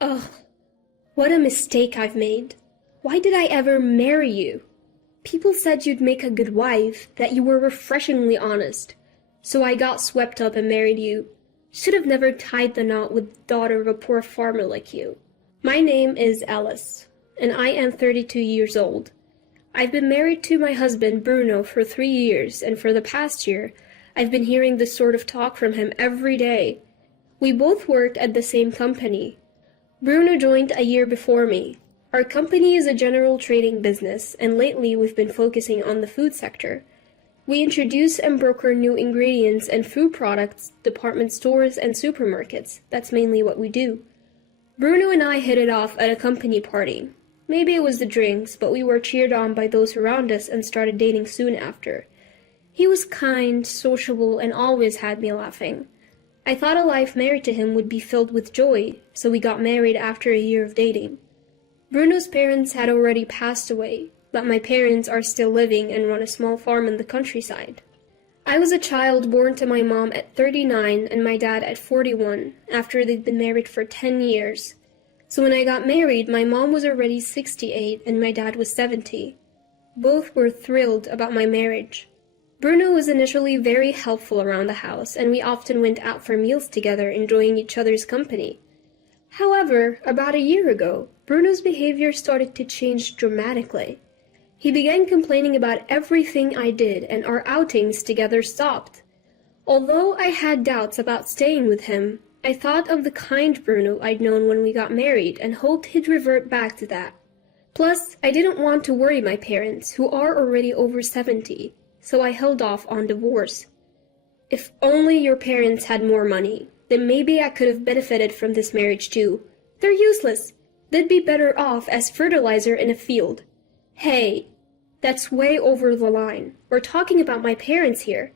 Ugh, what a mistake I've made. Why did I ever marry you? People said you'd make a good wife, that you were refreshingly honest. So I got swept up and married you. Should have never tied the knot with the daughter of a poor farmer like you. My name is Alice, and I am 32 years old. I've been married to my husband, Bruno, for 3 years, and for the past year, I've been hearing this sort of talk from him every day. We both work at the same company. Bruno joined a year before me. Our company is a general trading business, and lately we've been focusing on the food sector. We introduce and broker new ingredients and food products, department stores, and supermarkets. That's mainly what we do. Bruno and I hit it off at a company party. Maybe it was the drinks, but we were cheered on by those around us and started dating soon after. He was kind, sociable, and always had me laughing. I thought a life married to him would be filled with joy, so we got married after a year of dating. Bruno's parents had already passed away, but my parents are still living and run a small farm in the countryside. I was a child born to my mom at 39 and my dad at 41, after they'd been married for 10 years. So when I got married, my mom was already 68 and my dad was 70. Both were thrilled about my marriage. Bruno was initially very helpful around the house, and we often went out for meals together, enjoying each other's company. However, about a year ago, Bruno's behavior started to change dramatically. He began complaining about everything I did, and our outings together stopped. Although I had doubts about staying with him, I thought of the kind Bruno I'd known when we got married and hoped he'd revert back to that. Plus, I didn't want to worry my parents, who are already over 70, so I held off on divorce. If only your parents had more money, then maybe I could have benefited from this marriage too. They're useless. They'd be better off as fertilizer in a field. Hey, that's way over the line. We're talking about my parents here.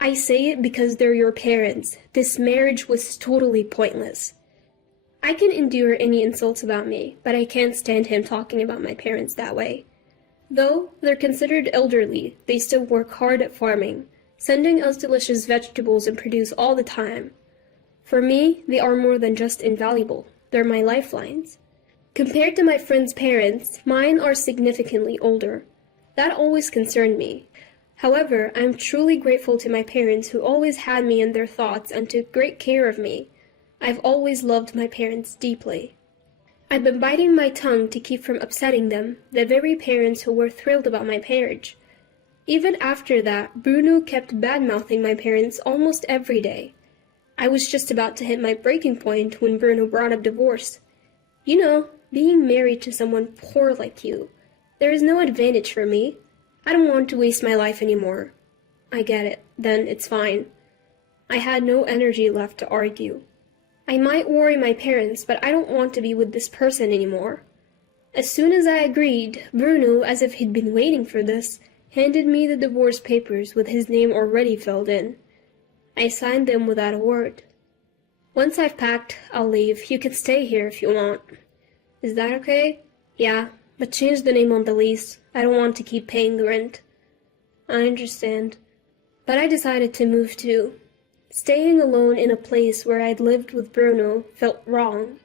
I say it because they're your parents. This marriage was totally pointless. I can endure any insults about me, but I can't stand him talking about my parents that way. Though they're considered elderly, they still work hard at farming, sending us delicious vegetables and produce all the time. For me, they are more than just invaluable. They're my lifelines. Compared to my friends' parents, mine are significantly older. That always concerned me. However, I'm truly grateful to my parents who always had me in their thoughts and took great care of me. I've always loved my parents deeply. I've been biting my tongue to keep from upsetting them, the very parents who were thrilled about my marriage. Even after that, Bruno kept bad-mouthing my parents almost every day. I was just about to hit my breaking point when Bruno brought up divorce. You know, being married to someone poor like you, there is no advantage for me. I don't want to waste my life anymore. I get it, then it's fine. I had no energy left to argue. I might worry my parents, but I don't want to be with this person anymore. As soon as I agreed, Bruno, as if he'd been waiting for this, handed me the divorce papers with his name already filled in. I signed them without a word. Once I've packed, I'll leave. You can stay here if you want. Is that okay? Yeah, but change the name on the lease. I don't want to keep paying the rent. I understand. But I decided to move too. Staying alone in a place where I'd lived with Bruno felt wrong,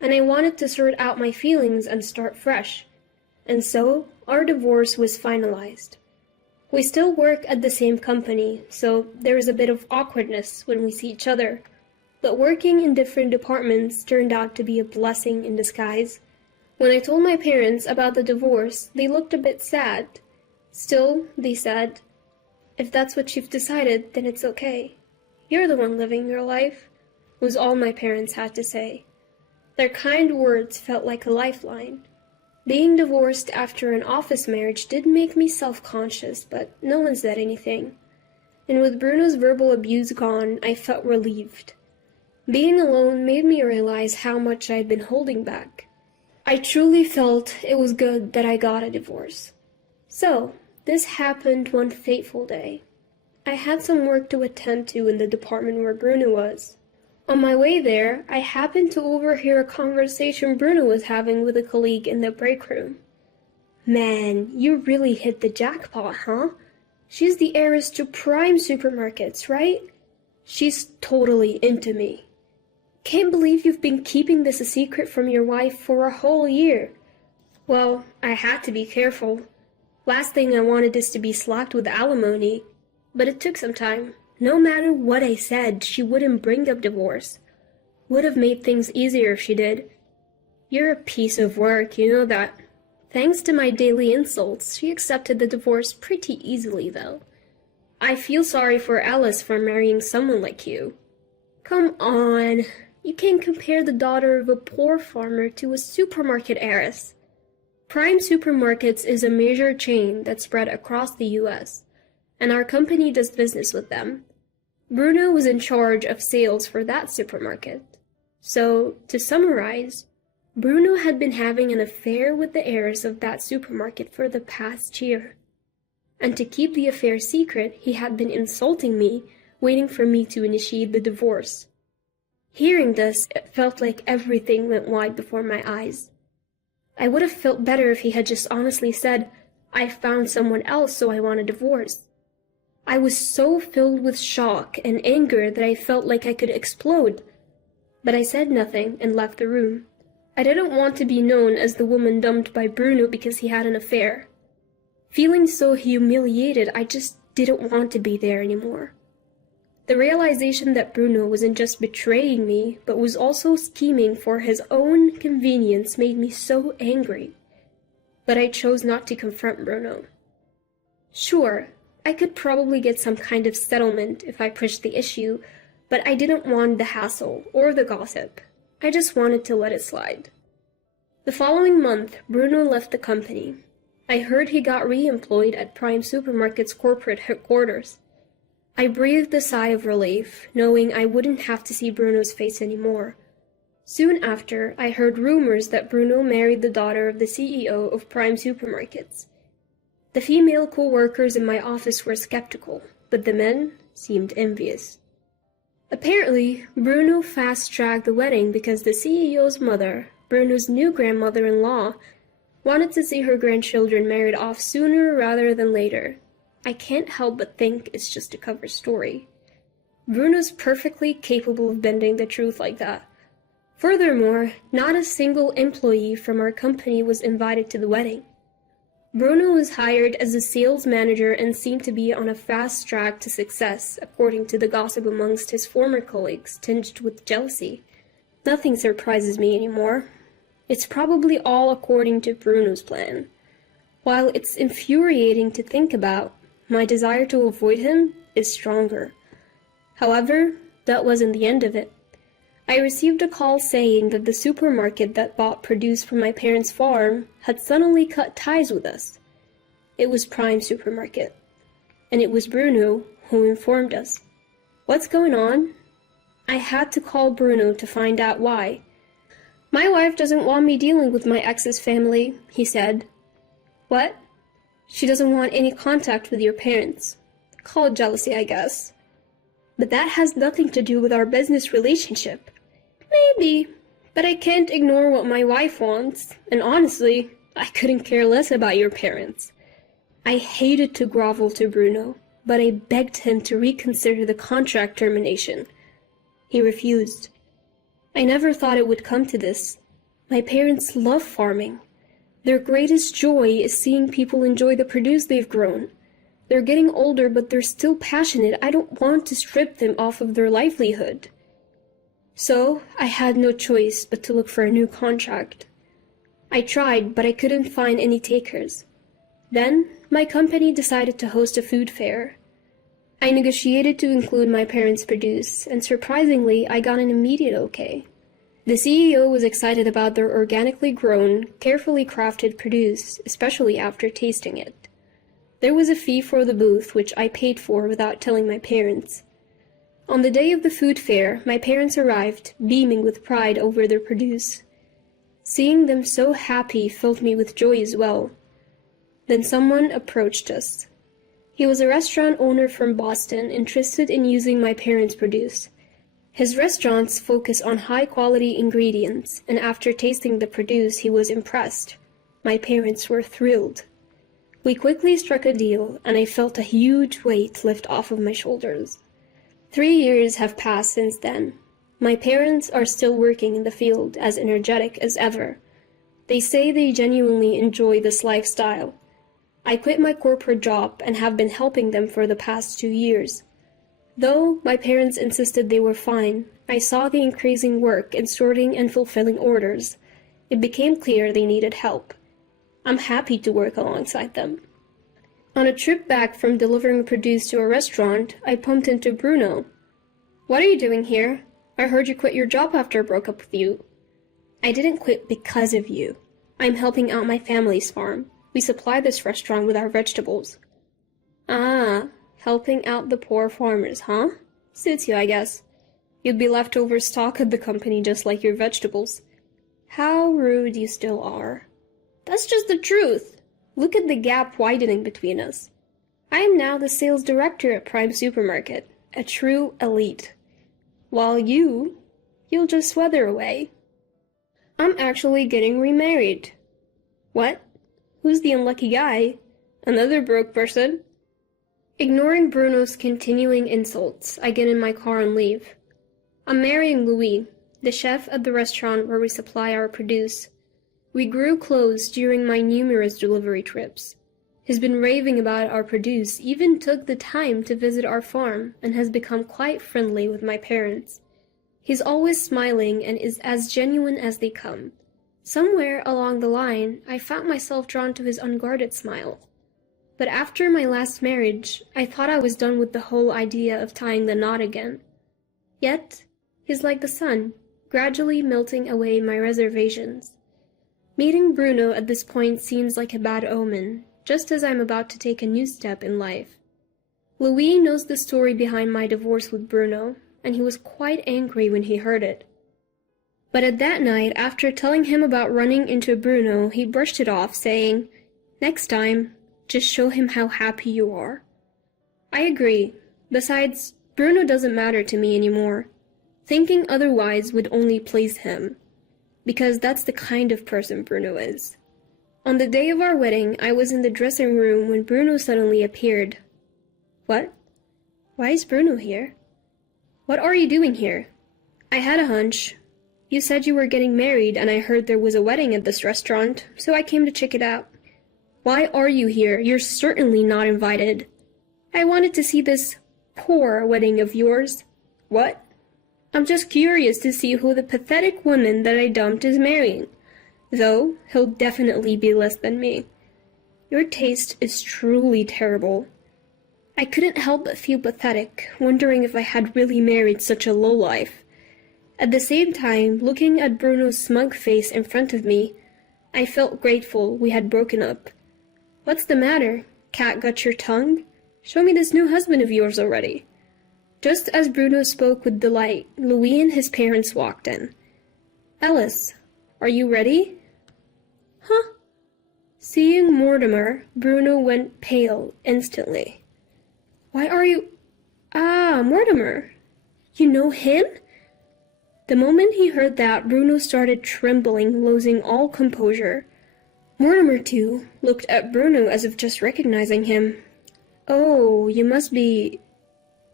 and I wanted to sort out my feelings and start fresh. And so, our divorce was finalized. We still work at the same company, so there is a bit of awkwardness when we see each other. But working in different departments turned out to be a blessing in disguise. When I told my parents about the divorce, they looked a bit sad. Still, they said, "If that's what you've decided, then it's okay. You're the one living your life," was all my parents had to say. Their kind words felt like a lifeline. Being divorced after an office marriage did make me self-conscious, but no one said anything. And with Bruno's verbal abuse gone, I felt relieved. Being alone made me realize how much I'd been holding back. I truly felt it was good that I got a divorce. So, this happened one fateful day. I had some work to attend to in the department where Bruno was. On my way there, I happened to overhear a conversation Bruno was having with a colleague in the break room. "Man, you really hit the jackpot, huh? She's the heiress to prime supermarkets, right? She's totally into me." Can't believe you've been keeping this a secret from your wife for a whole year. Well, I had to be careful. Last thing I wanted is to be slapped with alimony. But it took some time. No matter what I said, she wouldn't bring up divorce. Would have made things easier if she did. You're a piece of work, you know that. Thanks to my daily insults, she accepted the divorce pretty easily, though. I feel sorry for Alice for marrying someone like you. Come on. You can't compare the daughter of a poor farmer to a supermarket heiress. Prime Supermarkets is a major chain that's spread across the U.S., and our company does business with them. Bruno was in charge of sales for that supermarket. So, to summarize, Bruno had been having an affair with the heiress of that supermarket for the past year. And to keep the affair secret, he had been insulting me, waiting for me to initiate the divorce. Hearing this, it felt like everything went wide before my eyes. I would have felt better if he had just honestly said, "I found someone else, so I want a divorce." I was so filled with shock and anger that I felt like I could explode. But I said nothing and left the room. I didn't want to be known as the woman dumped by Bruno because he had an affair. Feeling so humiliated, I just didn't want to be there anymore. The realization that Bruno wasn't just betraying me, but was also scheming for his own convenience made me so angry. But I chose not to confront Bruno. Sure, I could probably get some kind of settlement if I pushed the issue, but I didn't want the hassle or the gossip. I just wanted to let it slide. The following month, Bruno left the company. I heard he got re-employed at Prime Supermarket's corporate headquarters. I breathed a sigh of relief, knowing I wouldn't have to see Bruno's face anymore. Soon after, I heard rumors that Bruno married the daughter of the CEO of Prime Supermarkets. The female co-workers in my office were skeptical, but the men seemed envious. Apparently, Bruno fast-tracked the wedding because the CEO's mother, Bruno's new grandmother-in-law, wanted to see her grandchildren married off sooner rather than later. I can't help but think it's just a cover story. Bruno's perfectly capable of bending the truth like that. Furthermore, not a single employee from our company was invited to the wedding. Bruno was hired as a sales manager and seemed to be on a fast track to success, according to the gossip amongst his former colleagues, tinged with jealousy. Nothing surprises me anymore. It's probably all according to Bruno's plan. While it's infuriating to think about, my desire to avoid him is stronger. However, that wasn't the end of it. I received a call saying that the supermarket that bought produce from my parents' farm had suddenly cut ties with us. It was Prime Supermarket, and it was Bruno who informed us. What's going on? I had to call Bruno to find out why. My wife doesn't want me dealing with my ex's family, he said. What? She doesn't want any contact with your parents. Call it jealousy, I guess. But that has nothing to do with our business relationship. Maybe, but I can't ignore what my wife wants, and honestly, I couldn't care less about your parents. I hated to grovel to Bruno, but I begged him to reconsider the contract termination. He refused. I never thought it would come to this. My parents love farming. Their greatest joy is seeing people enjoy the produce they've grown. They're getting older, but they're still passionate. I don't want to strip them off of their livelihood. So, I had no choice but to look for a new contract. I tried, but I couldn't find any takers. Then, my company decided to host a food fair. I negotiated to include my parents' produce, and surprisingly, I got an immediate okay. The CEO was excited about their organically grown, carefully crafted produce, especially after tasting it. There was a fee for the booth, which I paid for without telling my parents. On the day of the food fair, my parents arrived, beaming with pride over their produce. Seeing them so happy filled me with joy as well. Then someone approached us. He was a restaurant owner from Boston, interested in using my parents' produce. His restaurants focus on high-quality ingredients, and after tasting the produce, he was impressed. My parents were thrilled. We quickly struck a deal, and I felt a huge weight lift off of my shoulders. 3 years have passed since then. My parents are still working in the field, as energetic as ever. They say they genuinely enjoy this lifestyle. I quit my corporate job and have been helping them for the past 2 years. Though my parents insisted they were fine, I saw the increasing work in sorting and fulfilling orders. It became clear they needed help. I'm happy to work alongside them. On a trip back from delivering produce to a restaurant, I bumped into Bruno. "What are you doing here? I heard you quit your job after I broke up with you." "I didn't quit because of you. I'm helping out my family's farm. We supply this restaurant with our vegetables." "Ah, helping out the poor farmers, huh? Suits you, I guess. You'd be leftover stock at the company just like your vegetables." "How rude you still are." "That's just the truth. Look at the gap widening between us. I am now the sales director at Prime Supermarket, a true elite. While you'll just weather away." "I'm actually getting remarried." "What? Who's the unlucky guy?" "Another broke person." Ignoring Bruno's continuing insults, I get in my car and leave. I'm marrying Louis, the chef at the restaurant where we supply our produce. We grew close during my numerous delivery trips. He's been raving about our produce, even took the time to visit our farm, and has become quite friendly with my parents. He's always smiling and is as genuine as they come. Somewhere along the line, I found myself drawn to his unguarded smile. But after my last marriage, I thought I was done with the whole idea of tying the knot again. Yet, he's like the sun, gradually melting away my reservations. Meeting Bruno at this point seems like a bad omen, just as I'm about to take a new step in life. Louis knows the story behind my divorce with Bruno, and he was quite angry when he heard it. But at that night, after telling him about running into Bruno, he brushed it off, saying, "Next time, just show him how happy you are." I agree. Besides, Bruno doesn't matter to me anymore. Thinking otherwise would only please him, because that's the kind of person Bruno is. On the day of our wedding, I was in the dressing room when Bruno suddenly appeared. "What? Why is Bruno here?" "What are you doing here?" "I had a hunch. You said you were getting married, and I heard there was a wedding at this restaurant, so I came to check it out." "Why are you here? You're certainly not invited." "I wanted to see this poor wedding of yours." "What?" "I'm just curious to see who the pathetic woman that I dumped is marrying. Though, he'll definitely be less than me." "Your taste is truly terrible." I couldn't help but feel pathetic, wondering if I had really married such a lowlife. At the same time, looking at Bruno's smug face in front of me, I felt grateful we had broken up. "What's the matter? Cat got your tongue? Show me this new husband of yours already." Just as Bruno spoke with delight, Louis and his parents walked in. "Alice, are you ready?" "Huh?" Seeing Mortimer, Bruno went pale instantly. "Why are you— Ah, Mortimer! You know him?" The moment he heard that, Bruno started trembling, losing all composure. Mortimer, too, looked at Bruno as if just recognizing him. "Oh, you must be—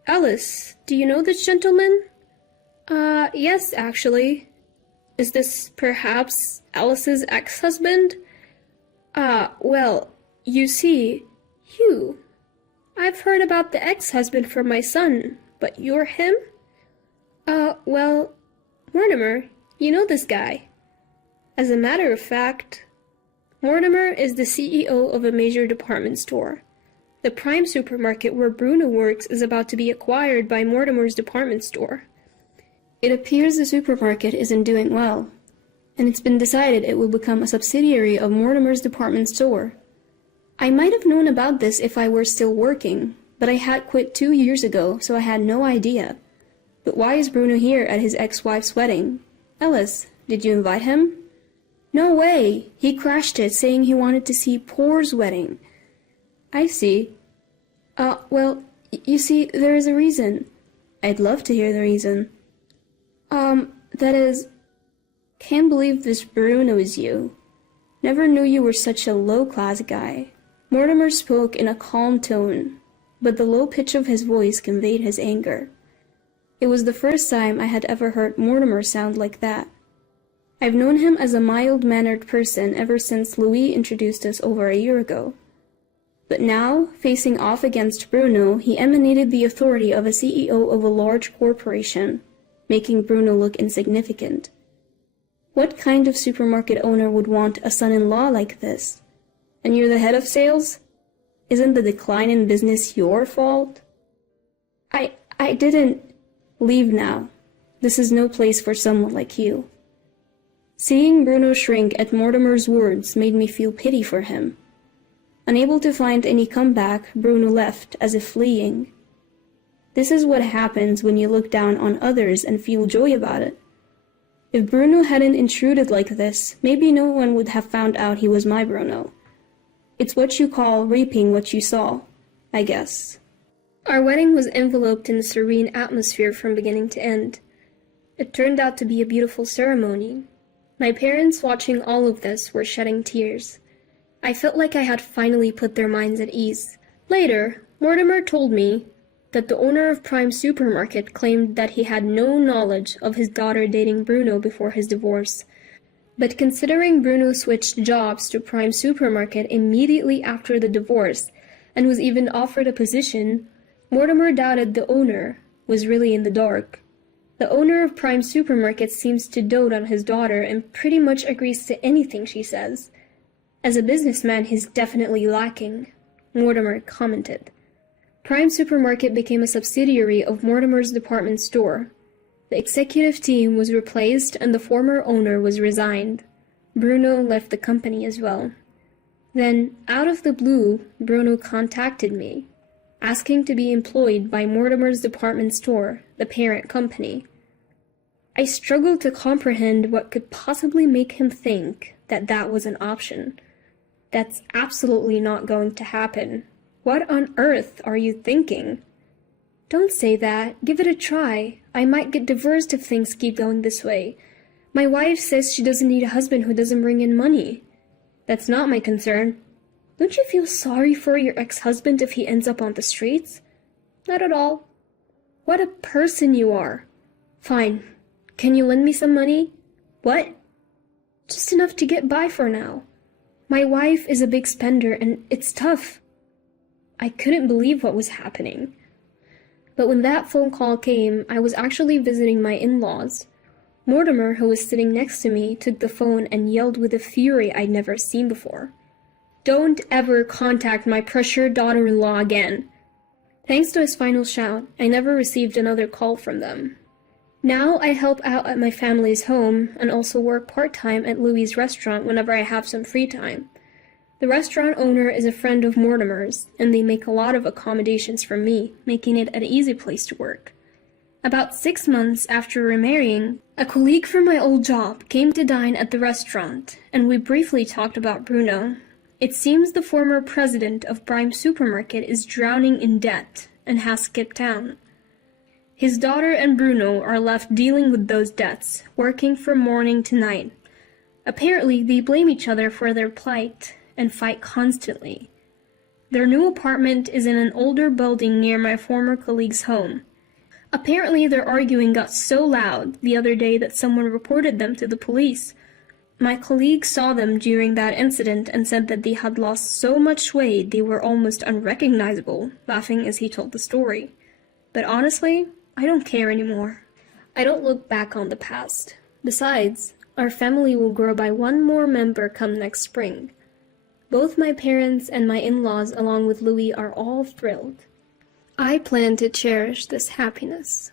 Alice, do you know this gentleman?" Yes, actually." "Is this perhaps Alice's ex-husband?" Well, you see, you. I've heard about the ex-husband from my son, but you're him?" Well, Mortimer, you know this guy." As a matter of fact, Mortimer is the CEO of a major department store. The Prime Supermarket where Bruno works is about to be acquired by Mortimer's department store. It appears the supermarket isn't doing well, and it's been decided it will become a subsidiary of Mortimer's department store. I might have known about this if I were still working, but I had quit 2 years ago, so I had no idea. But why is Bruno here at his ex-wife's wedding? Alice, did you invite him? No way! He crashed it, saying he wanted to see Poor's wedding. I see. Well, you see, there is a reason. I'd love to hear the reason. That is, can't believe this Bruno is you. Never knew you were such a low-class guy. Mortimer spoke in a calm tone, but the low pitch of his voice conveyed his anger. It was the first time I had ever heard Mortimer sound like that. I've known him as a mild-mannered person ever since Louis introduced us over a year ago. But now, facing off against Bruno, he emanated the authority of a CEO of a large corporation, making Bruno look insignificant. What kind of supermarket owner would want a son-in-law like this? And you're the head of sales? Isn't the decline in business your fault? I didn't... Leave now. This is no place for someone like you. Seeing Bruno shrink at Mortimer's words made me feel pity for him. Unable to find any comeback, Bruno left, as if fleeing. This is what happens when you look down on others and feel joy about it. If Bruno hadn't intruded like this, maybe no one would have found out he was my Bruno. It's what you call reaping what you sow, I guess. Our wedding was enveloped in a serene atmosphere from beginning to end. It turned out to be a beautiful ceremony. My parents, watching all of this, were shedding tears. I felt like I had finally put their minds at ease. Later, Mortimer told me that the owner of Prime Supermarket claimed that he had no knowledge of his daughter dating Bruno before his divorce. But considering Bruno switched jobs to Prime Supermarket immediately after the divorce and was even offered a position, Mortimer doubted the owner was really in the dark. The owner of Prime Supermarket seems to dote on his daughter and pretty much agrees to anything she says. As a businessman, he's definitely lacking, Mortimer commented. Prime Supermarket became a subsidiary of Mortimer's department store. The executive team was replaced and the former owner was resigned. Bruno left the company as well. Then, out of the blue, Bruno contacted me, asking to be employed by Mortimer's department store, the parent company. I struggled to comprehend what could possibly make him think that that was an option. That's absolutely not going to happen. What on earth are you thinking? Don't say that. Give it a try. I might get divorced if things keep going this way. My wife says she doesn't need a husband who doesn't bring in money. That's not my concern. Don't you feel sorry for your ex-husband if he ends up on the streets? Not at all. What a person you are. Fine. Can you lend me some money? What? Just enough to get by for now. My wife is a big spender and it's tough. I couldn't believe what was happening. But when that phone call came, I was actually visiting my in-laws. Mortimer, who was sitting next to me, took the phone and yelled with a fury I'd never seen before. Don't ever contact my pressured daughter-in-law again. Thanks to his final shout, I never received another call from them. Now I help out at my family's home and also work part-time at Louis' restaurant whenever I have some free time. The restaurant owner is a friend of Mortimer's, and they make a lot of accommodations for me, making it an easy place to work. About 6 months after remarrying, a colleague from my old job came to dine at the restaurant, and we briefly talked about Bruno. It seems the former president of Prime Supermarket is drowning in debt and has skipped town. His daughter and Bruno are left dealing with those debts, working from morning to night. Apparently, they blame each other for their plight and fight constantly. Their new apartment is in an older building near my former colleague's home. Apparently, their arguing got so loud the other day that someone reported them to the police. My colleague saw them during that incident and said that they had lost so much weight they were almost unrecognizable, laughing as he told the story. But honestly, I don't care anymore. I don't look back on the past. Besides, our family will grow by one more member come next spring. Both my parents and my in-laws along with Louis are all thrilled. I plan to cherish this happiness.